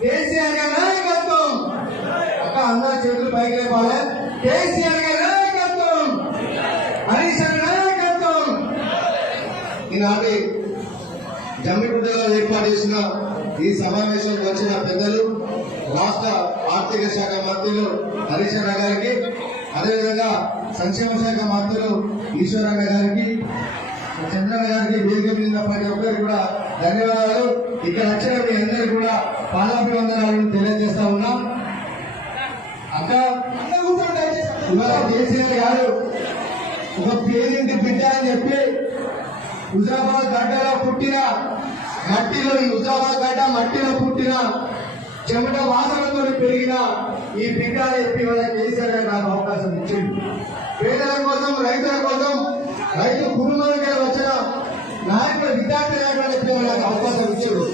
కేసీఆర్ గారి నాయకత్వం. అక్క అందరూ చేతులు పైకి లేపాలి. కేసీఆర్ గారి నాయకత్వం. హరీష్ గారి నాయకత్వం. ఈనాటి జమ్మిగుడ్డలో ఏర్పాటు చేసిన ఈ సమావేశం వచ్చిన పెద్దలు రాష్ట్ర ఆర్థిక శాఖ మంత్రులు హరీష్ గారికి అదేవిధంగా సంక్షేమ శాఖ మంత్రులు ఈశ్వరన్న గారికి చంద్రన్న గారికి వేదిక మీద ప్రతి ఒక్కరికి కూడా ధన్యవాదాలు. ఇక్కడ వచ్చిన మీ అందరికి కూడా పాదాభివందనాలను తెలియజేస్తా ఉన్నాం. అక్క ఇవాళ కేసీఆర్ గారు ఒక పేరింటి బిడ్డ అని చెప్పి హుజరాబాద్ గడ్డలో పుట్టిన మట్టిలో ఈ హుజరాబాద్ గడ్డ మట్టిలో పుట్టిన చెమట వాసనతో పెరిగిన ఈ బిడ్డ అని చెప్పి వాళ్ళ కేసీఆర్ గారు నాకు అవకాశం ఇచ్చింది. పేదల కోసం రైతుల కోసం రైతు కుటుంబానికి నాయకుడు విద్యార్థి నాయకుడు నాకు అవకాశం ఇచ్చాడు.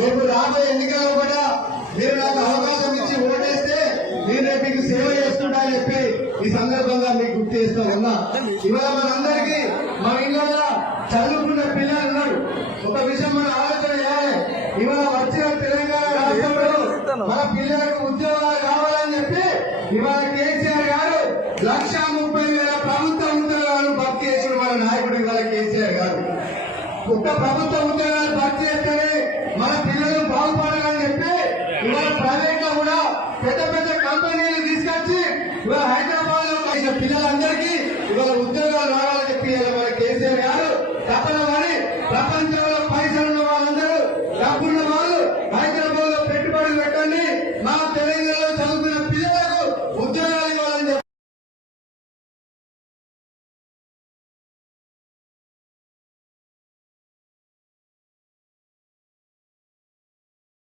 రేపు రాబోయే ఎన్నికల్లో కూడా మీరు నాకు అవకాశం ఇచ్చి ఓటేస్తే నేను రేపు మీకు సేవ చేస్తుంటా అని చెప్పి ఈ సందర్భంగా మీకు గుర్తు చేస్తా ఉన్నా. ఇవాళ మనందరికీ మన ఇంట్లో చదువుకున్న పిల్లలు ఉన్నారు ఒక విషయం మన ఆలోచన చేయాలి. ఇవాళ వచ్చిన తెలంగాణ రాష్ట్రంలో మన పిల్లలకు ఉద్యోగాలు కావాలని చెప్పి ఇవాళ కేసీఆర్ గారు లక్ష ఒక్క ప్రభుత్వ ఉద్యోగాలు భర్తీ చేస్తేనే మన పిల్లలు బాగుపడాలని చెప్పి ఇవాళ ప్రైవేట్లో కూడా పెద్ద పెద్ద కంపెనీలు తీసుకొచ్చి ఇవాళ హైదరాబాద్లో పిల్లలందరికీ ఇవాళ ఉద్యోగాలు